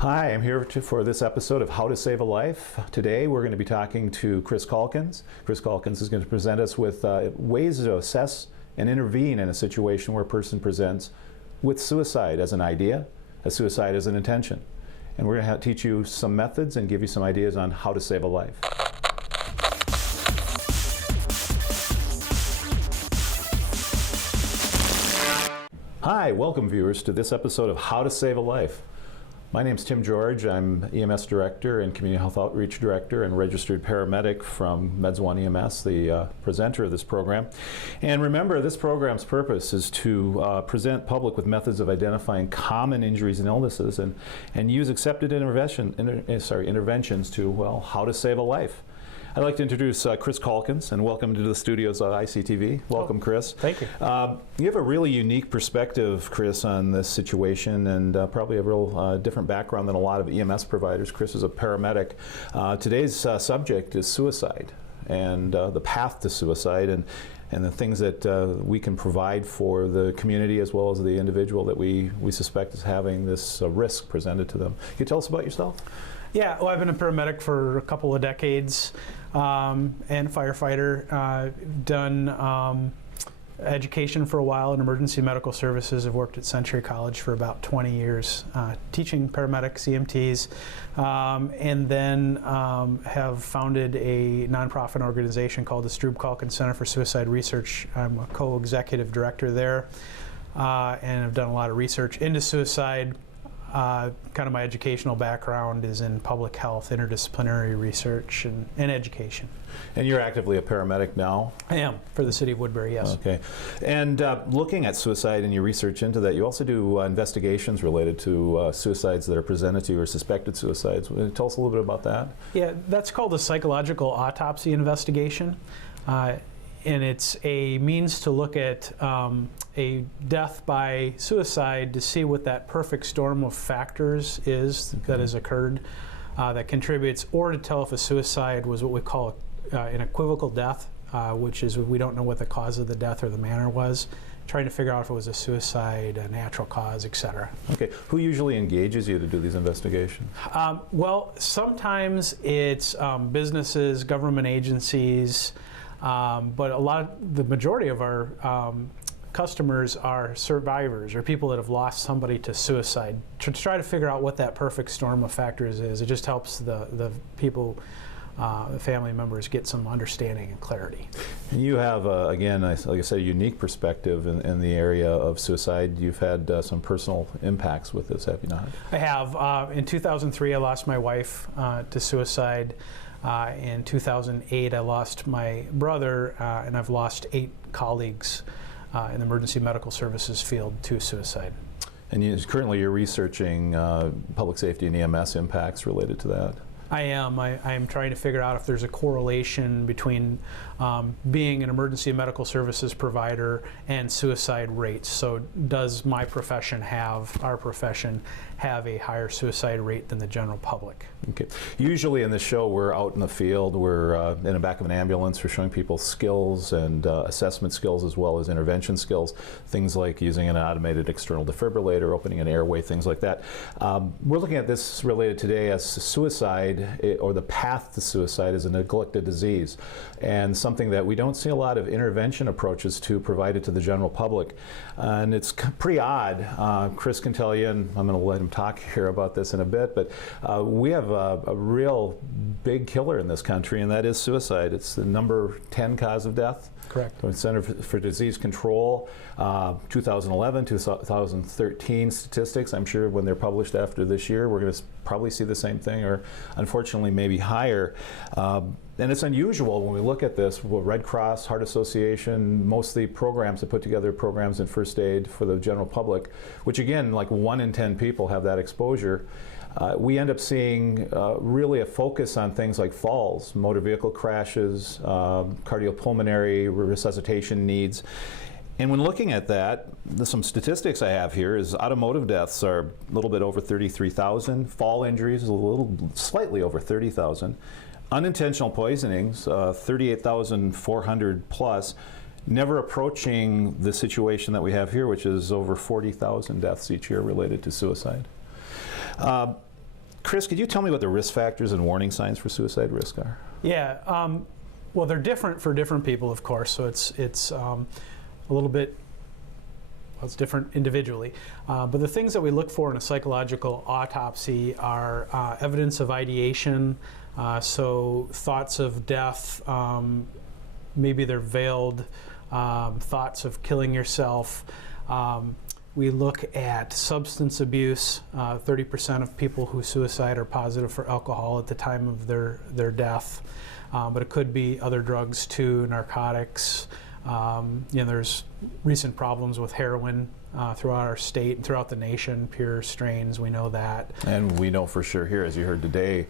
Hi, I'm here for this episode of How to Save a Life. Today we're going to be talking to Chris Caulkins. Chris Caulkins is going to present us with ways to assess and intervene in a situation where a person presents with suicide as an idea, as suicide as an intention. And we're going to teach you some methods and give you some ideas on how to save a life. Hi, welcome viewers to this episode of How to Save a Life. My name's Tim George. I'm EMS Director and Community Health Outreach Director and registered paramedic from Meds One EMS, the presenter of this program. And remember, this program's purpose is to present public with methods of identifying common injuries and illnesses and use accepted interventions to, well, how to save a life. I'd like to introduce Chris Caulkins, and welcome to the studios of ICTV. Welcome, Chris. Thank you. You have a really unique perspective, Chris, on this situation, and probably a real different background than a lot of EMS providers. Chris is a paramedic. Today's subject is suicide and the path to suicide and the things that we can provide for the community as well as the individual that we suspect is having this risk presented to them. Can you tell us about yourself? Yeah, well, I've been a paramedic for a couple of decades and firefighter. Done education for a while in emergency medical services. I've worked at Century College for about 20 years, teaching paramedics, EMTs, and then have founded a nonprofit organization called the Calkins Center for Suicide Research. I'm a co-executive director there, and I've done a lot of research into suicide. Kind of my educational background is in public health, interdisciplinary research, and education. And you're actively a paramedic now? I am, for the city of Woodbury, yes. Okay. And looking at suicide and your research into that, you also do investigations related to suicides that are presented to you or suspected suicides. Tell us a little bit about that. Yeah, that's called a psychological autopsy investigation. And it's a means to look at a death by suicide to see what that perfect storm of factors is that has occurred that contributes, or to tell if a suicide was what we call an equivocal death, which is we don't know what the cause of the death or the manner was, trying to figure out if it was a suicide, a natural cause, etc. Okay. Who usually engages you to do these investigations? Well, sometimes it's businesses, government agencies, but the majority of our customers are survivors or people that have lost somebody to suicide. To try to figure out what that perfect storm of factors is, it just helps the people, the family members, get some understanding and clarity. And you have, again, like I said, a unique perspective in the area of suicide. You've had some personal impacts with this, have you not? I have. In 2003, I lost my wife to suicide. In 2008, I lost my brother, and I've lost 8 colleagues in the emergency medical services field to suicide. And currently you're researching public safety and EMS impacts related to that. I am. I am trying to figure out if there's a correlation between being an emergency medical services provider and suicide rates. So does my profession our profession have a higher suicide rate than the general public? Okay. Usually in this show we're out in the field, we're in the back of an ambulance, we're showing people skills and assessment skills as well as intervention skills, things like using an automated external defibrillator, opening an airway, things like that. We're looking at this related today as suicide, or the path to suicide, is a neglected disease, and something that we don't see a lot of intervention approaches to provided to the general public. And it's pretty odd. Chris can tell you, and I'm going to let him talk here about this in a bit, but we have a real big killer in this country, and that is suicide. It's the number 10 cause of death. Correct. The Center for Disease Control, 2011, 2013 statistics. I'm sure when they're published after this year, we're going to probably see the same thing, or unfortunately maybe higher. And it's unusual when we look at this. Red Cross, Heart Association, most of the programs that put together programs in first aid for the general public, which again, like 1 in 10 people have that exposure. We end up seeing really a focus on things like falls, motor vehicle crashes, cardiopulmonary resuscitation needs. And when looking at that, some statistics I have here is automotive deaths are a little bit over 33,000, fall injuries is slightly over 30,000. Unintentional poisonings, 38,400 plus, never approaching the situation that we have here, which is over 40,000 deaths each year related to suicide. Chris, could you tell me what the risk factors and warning signs for suicide risk are? Yeah, well, they're different for different people, of course, so it's a little bit, well, it's different individually. But the things that we look for in a psychological autopsy are evidence of ideation, so thoughts of death, maybe they're veiled, thoughts of killing yourself. We look at substance abuse. 30% of people who suicide are positive for alcohol at the time of their death, but it could be other drugs too, narcotics. There's recent problems with heroin throughout our state and throughout the nation, pure strains, we know that. And we know for sure here, as you heard today,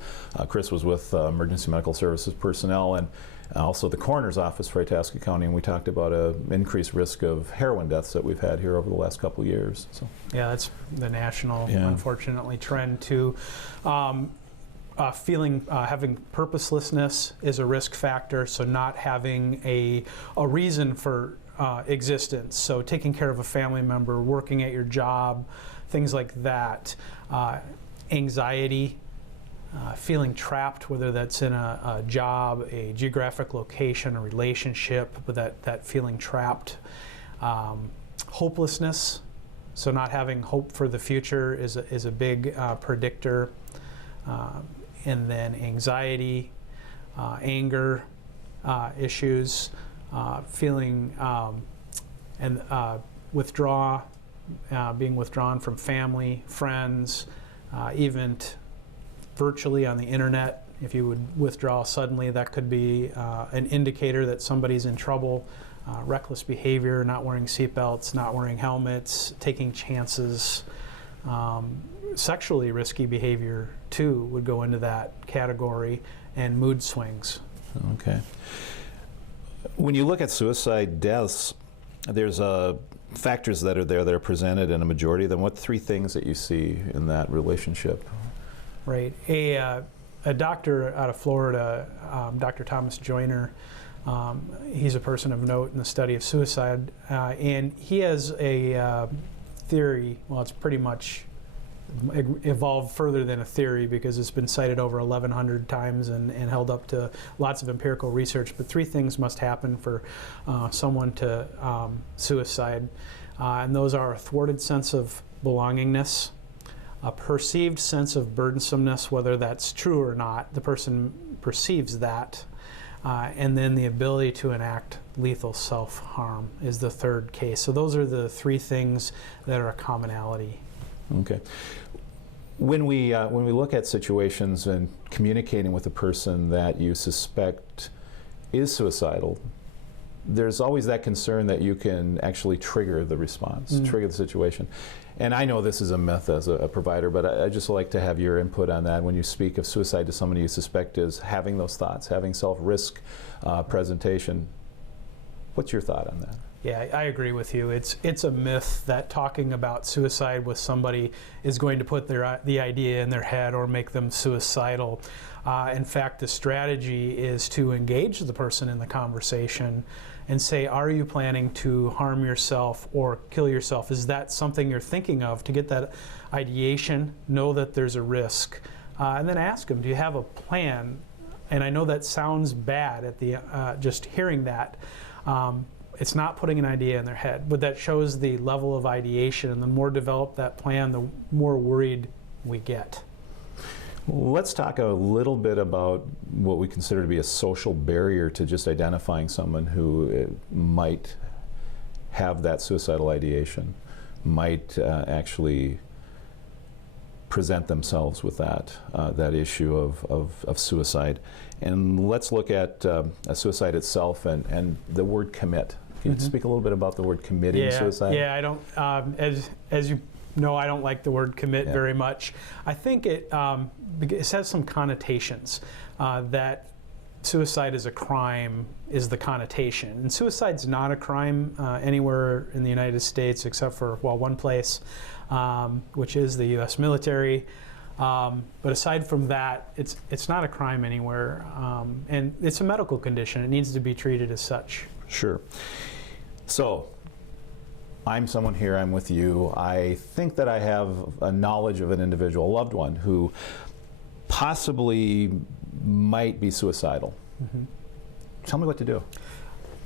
Chris was with emergency medical services personnel and also the coroner's office for Itasca County, and we talked about an increased risk of heroin deaths that we've had here over the last couple of years. So. Yeah, that's the national, unfortunately, trend too. Having purposelessness is a risk factor, so not having a reason for existence. So taking care of a family member, working at your job, things like that. Anxiety, feeling trapped, whether that's in a job, a geographic location, a relationship, but that feeling trapped. Hopelessness, so not having hope for the future is a big predictor. And then anxiety, anger issues, feeling and being withdrawn from family, friends, even virtually on the internet. If you would withdraw suddenly, that could be an indicator that somebody's in trouble. Reckless behavior, not wearing seatbelts, not wearing helmets, taking chances. Sexually risky behavior too would go into that category, and mood swings. Okay. When you look at suicide deaths, there's factors that are there that are presented in a majority of them. What 3 things that you see in that relationship? Right. A doctor out of Florida, Dr. Thomas Joyner, he's a person of note in the study of suicide, and he has a theory. Well, it's pretty much evolved further than a theory because it's been cited over 1,100 times and held up to lots of empirical research. But 3 things must happen for someone to suicide, and those are a thwarted sense of belongingness, a perceived sense of burdensomeness, whether that's true or not, the person perceives that, and then the ability to enact lethal self-harm is the 3rd case. So those are the 3 things that are a commonality. Okay. When we look at situations and communicating with a person that you suspect is suicidal, there's always that concern that you can actually trigger the response, trigger the situation. And I know this is a myth as a provider, but I just like to have your input on that when you speak of suicide to somebody you suspect is having those thoughts, having self-risk presentation. What's your thought on that? Yeah, I agree with you. It's a myth that talking about suicide with somebody is going to put the idea in their head or make them suicidal. In fact, the strategy is to engage the person in the conversation and say, are you planning to harm yourself or kill yourself? Is that something you're thinking of? To get that ideation, know that there's a risk. And then ask them, do you have a plan? And I know that sounds bad at the just hearing that. It's not putting an idea in their head, but that shows the level of ideation, and the more developed that plan, the more worried we get. Let's talk a little bit about what we consider to be a social barrier to just identifying someone who might have that suicidal ideation, might actually present themselves with that issue of suicide. And let's look at suicide itself and the word commit. Can you speak a little bit about the word committing suicide? Yeah, I don't, as you know, I don't like the word commit very much. I think it has some connotations that suicide is a crime is the connotation. And suicide's not a crime anywhere in the United States except for, well, one place, which is the U.S. military. But aside from that, it's not a crime anywhere. And it's a medical condition. It needs to be treated as such. Sure. So, I'm someone here, I'm with you. I think that I have a knowledge of an individual, a loved one, who possibly might be suicidal. Tell me what to do.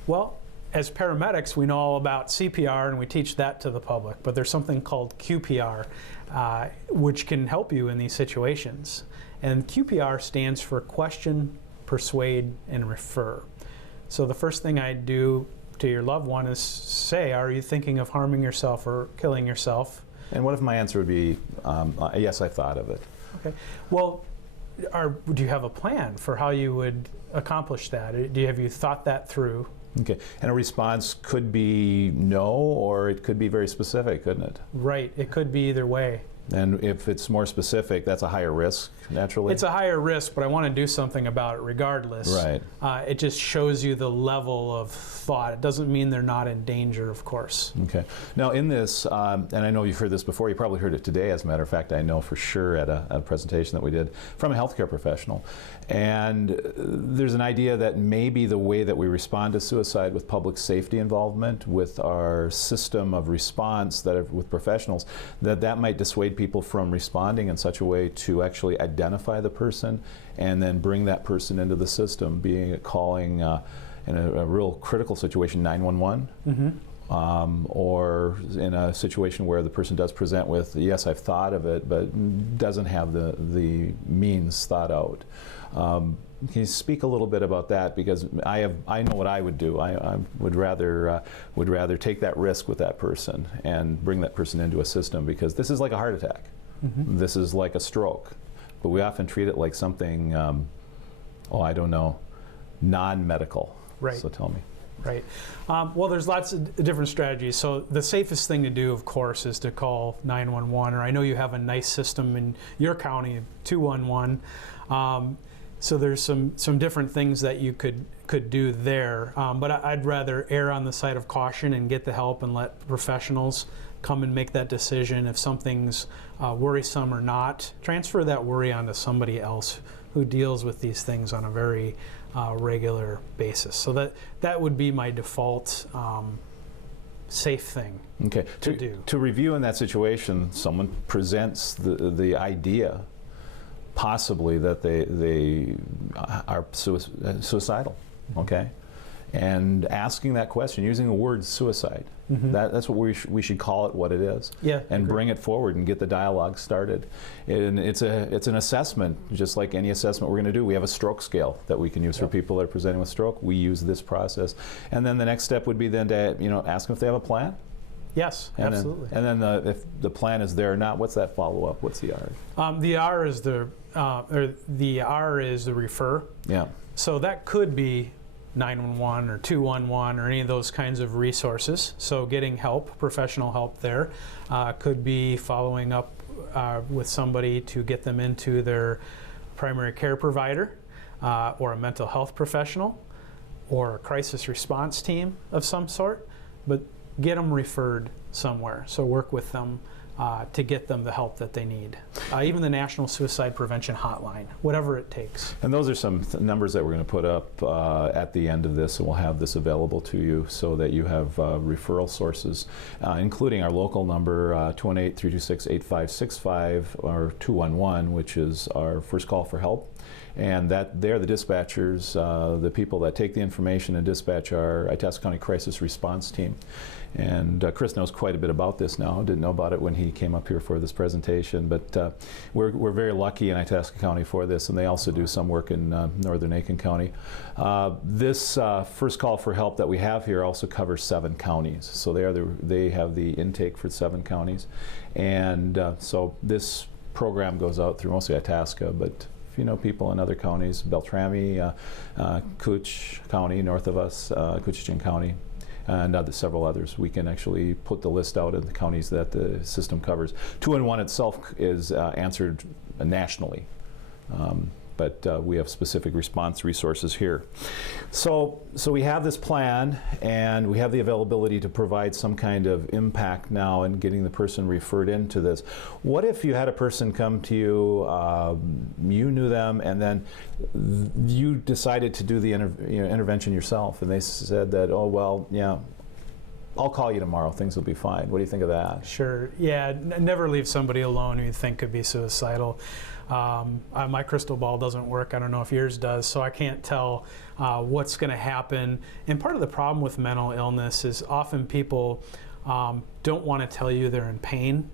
Well, as paramedics, we know all about CPR and we teach that to the public, but there's something called QPR, which can help you in these situations. And QPR stands for question, persuade, and refer. So the first thing I do to your loved one is say, are you thinking of harming yourself or killing yourself? And what if my answer would be, yes, I thought of it? Okay. Well, do you have a plan for how you would accomplish that? Have you thought that through? Okay. And a response could be no, or it could be very specific, couldn't it? Right. It could be either way. And if it's more specific, that's a higher risk, naturally? It's a higher risk, but I want to do something about it regardless. Right. It just shows you the level of thought. It doesn't mean they're not in danger, of course. Okay. Now in this, and I know you've heard this before, you probably heard it today, as a matter of fact, I know for sure at a presentation that we did from a healthcare professional. And there's an idea that maybe the way that we respond to suicide with public safety involvement, with our system of response with professionals, that might dissuade people from responding in such a way to actually identify the person and then bring that person into the system, calling in a real critical situation 911, or in a situation where the person does present with, yes, I've thought of it, but doesn't have the means thought out. Can you speak a little bit about that? Because I know what I would do. I would rather take that risk with that person and bring that person into a system, because this is like a heart attack. This is like a stroke, but we often treat it like something, I don't know, non-medical. Right. So tell me. Right. Well, there's lots of different strategies. So the safest thing to do, of course, is to call 911, or I know you have a nice system in your county, 211. So there's some different things that you could do there. But I'd rather err on the side of caution and get the help and let professionals come and make that decision. If something's worrisome or not, transfer that worry onto somebody else who deals with these things on a very regular basis. So that would be my default safe thing to do. To review in that situation, someone presents the idea possibly that they are suicidal, okay? And asking that question, using the word suicide, that's what we should call it what it is. Yeah, and bring it forward and get the dialogue started. And it's an assessment, just like any assessment we're going to do. We have a stroke scale that we can use for people that are presenting with stroke. We use this process. And then the next step would be then to ask them if they have a plan. Yes, absolutely. And then if the plan is there or not, what's that follow-up? What's the R? The R is the refer. Yeah. So that could be 911 or 211 or any of those kinds of resources. So getting help, professional help there, could be following up with somebody to get them into their primary care provider or a mental health professional or a crisis response team of some sort, but get them referred somewhere. So work with them to get them the help that they need. Even the National Suicide Prevention Hotline, whatever it takes. And those are some numbers that we're going to put up at the end of this, and we'll have this available to you so that you have referral sources, including our local number, 218-326-8565, or 211, which is our first call for help. And they're the dispatchers, the people that take the information and dispatch our Itasca County Crisis Response Team. And Chris knows quite a bit about this now. Didn't know about it when he came up here for this presentation, but we're very lucky in Itasca County for this, and they also do some work in northern Aiken County. This first call for help that we have here also covers 7 counties. So they have the intake for 7 counties. And so this program goes out through mostly Itasca, but if you know people in other counties, Beltrami, Cooch County, north of us, Coochin County, and several others, we can actually put the list out of the counties that the system covers. 2-in-1 itself is answered nationally, but we have specific response resources here. So we have this plan, and we have the availability to provide some kind of impact now in getting the person referred into this. What if you had a person come to you, you knew them, and then you decided to do the intervention yourself, and they said that, oh, well, yeah, I'll call you tomorrow, things will be fine. What do you think of that? Sure. Yeah, never leave somebody alone who you think could be suicidal. My crystal ball doesn't work. I don't know if yours does, so I can't tell what's going to happen. And part of the problem with mental illness is often people don't want to tell you they're in pain,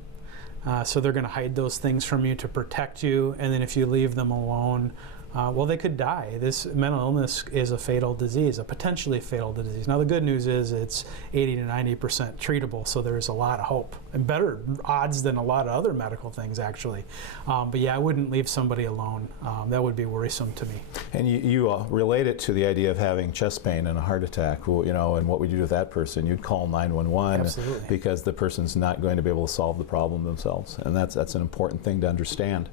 so they're going to hide those things from you to protect you, and then if you leave them alone, well, they could die. This mental illness is a fatal disease, a potentially fatal disease. Now, the good news is it's 80 to 90% treatable, so there's a lot of hope and better odds than a lot of other medical things, actually. But yeah, I wouldn't leave somebody alone. That would be worrisome to me. And you relate it to the idea of having chest pain and a heart attack, you know, and what would you do with that person? You'd call 911. Absolutely. Because the person's not going to be able to solve the problem themselves, and that's an important thing to understand.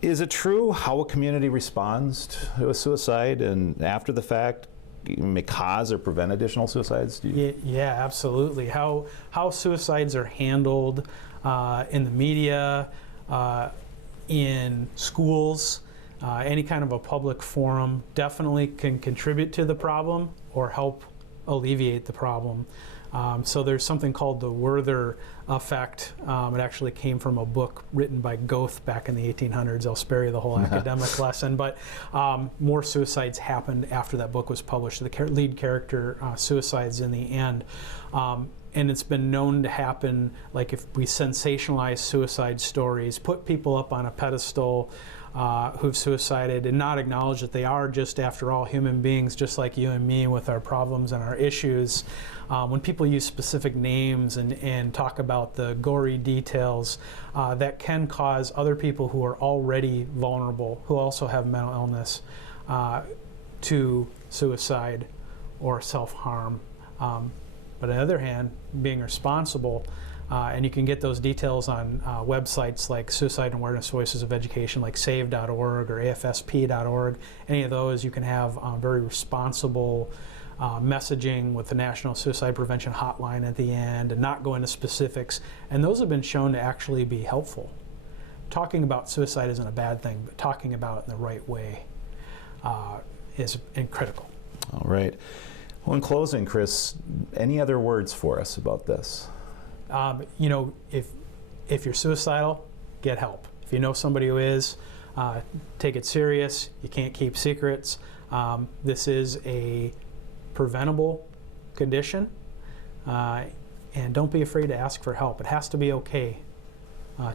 Is it true how a community responds to a suicide, and after the fact may cause or prevent additional suicides? Yeah, absolutely. How suicides are handled in the media, in schools, any kind of a public forum definitely can contribute to the problem or help alleviate the problem. So there's something called the Werther effect. It actually came from a book written by Goethe back in the 1800s. I'll spare you the whole academic lesson, but more suicides happened after that book was published. The lead character suicides in the end. And it's been known to happen, like if we sensationalize suicide stories, put people up on a pedestal who've suicided and not acknowledge that they are just, after all, human beings just like you and me with our problems and our issues. When people use specific names and talk about the gory details, that can cause other people who are already vulnerable, who also have mental illness, to suicide or self-harm. But on the other hand, being responsible, and you can get those details on websites like Suicide and Awareness Voices of Education, like save.org or afsp.org. Any of those, you can have very responsible messaging with the National Suicide Prevention Hotline at the end, and not go into specifics. And those have been shown to actually be helpful. Talking about suicide isn't a bad thing, but talking about it in the right way is critical. All right. Well, in closing, Chris, any other words for us about this? You know, if you're suicidal, get help. If you know somebody who is, take it serious. You can't keep secrets. This is a preventable condition, and don't be afraid to ask for help. It has to be okay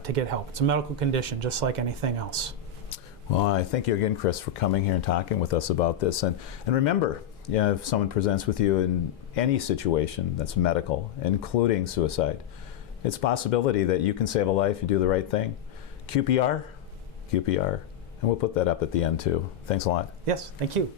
to get help. It's a medical condition, just like anything else. Well, I thank you again, Chris, for coming here and talking with us about this. And remember, yeah, if someone presents with you in any situation that's medical, including suicide, it's a possibility that you can save a life, you do the right thing. QPR, QPR. And we'll put that up at the end too. Thanks a lot. Yes, thank you.